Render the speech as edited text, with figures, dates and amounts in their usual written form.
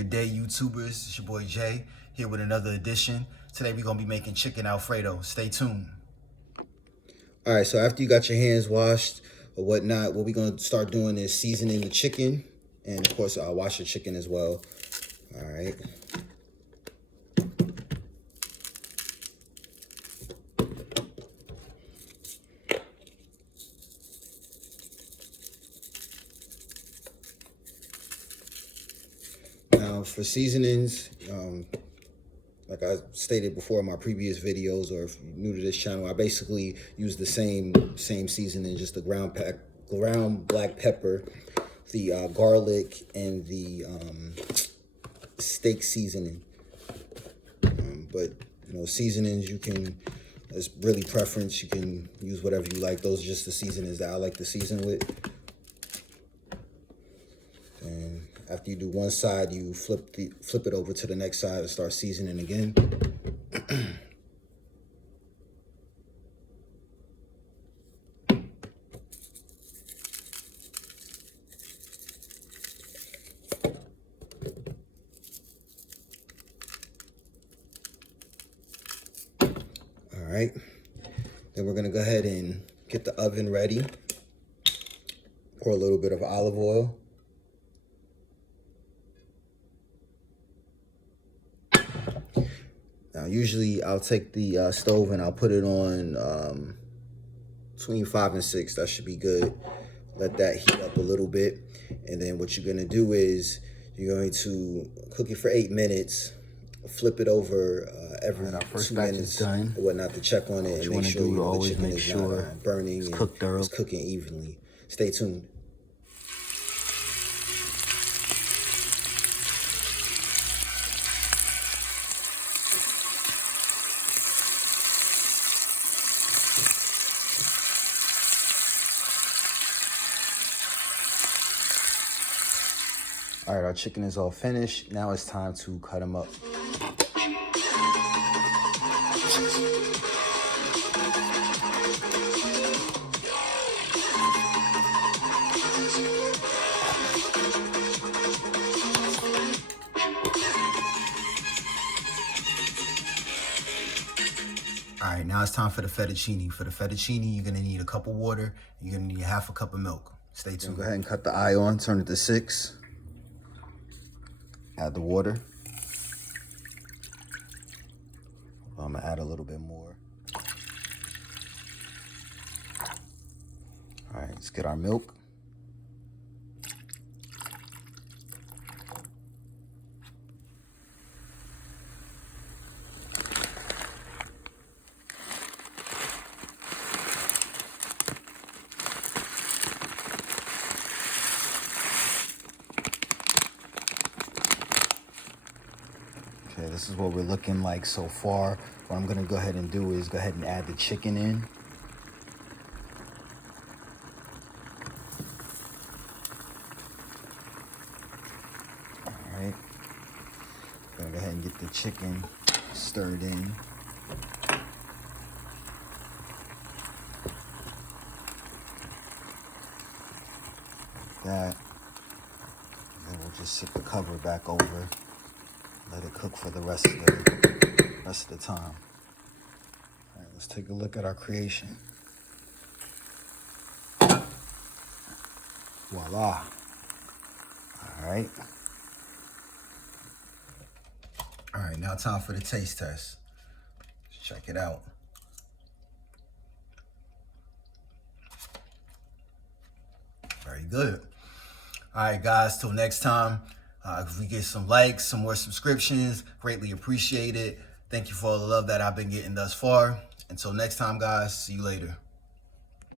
Good day, YouTubers. It's your boy Jay here with another edition. Today we're going to be making chicken Alfredo. Stay tuned. All right, so after you got your hands washed or whatnot, what we're going to start doing is seasoning the chicken. And of course, I'll wash the chicken as well. All right. Now for seasonings, like I stated before in my previous videos, or if you're new to this channel, I basically use the same seasoning, just the ground black pepper, the garlic, and the steak seasoning. But you know, seasonings it's really preference. You can use whatever you like. Those are just the seasonings that I like to season with. And after you do one side, you flip it over to the next side and start seasoning again. All right. Then we're gonna go ahead and get the oven ready. Pour a little bit of olive oil. Now, usually I'll take the stove and I'll put it on between 5 and 6. That should be good. Let that heat up a little bit. And then what you're going to do is you're going to cook it for 8 minutes. Flip it over every 2 minutes done. Or whatnot to check on it and make sure the chicken is not burning and it's cooking evenly. Stay tuned. All right, our chicken is all finished. Now it's time to cut them up. All right, now it's time for the fettuccine. For the fettuccine, you're gonna need a cup of water. You're gonna need half a cup of milk. Stay tuned. Go ahead and cut the eye on, turn it to 6. Add the water. I'm gonna add a little bit more. All right, let's get our milk. Okay, this is what we're looking like so far. What I'm gonna go ahead and do is go ahead and add the chicken in. All right, gonna go ahead and get the chicken stirred in. Like that. And then we'll just sit the cover back over. Let it cook for the rest of the time. All right, let's take a look at our creation. Voila. All right. All right, now time for the taste test. Let's check it out. Very good. All right, guys, till next time. If we get some likes, some more subscriptions, greatly appreciate it. Thank you for all the love that I've been getting thus far. Until next time, guys, see you later.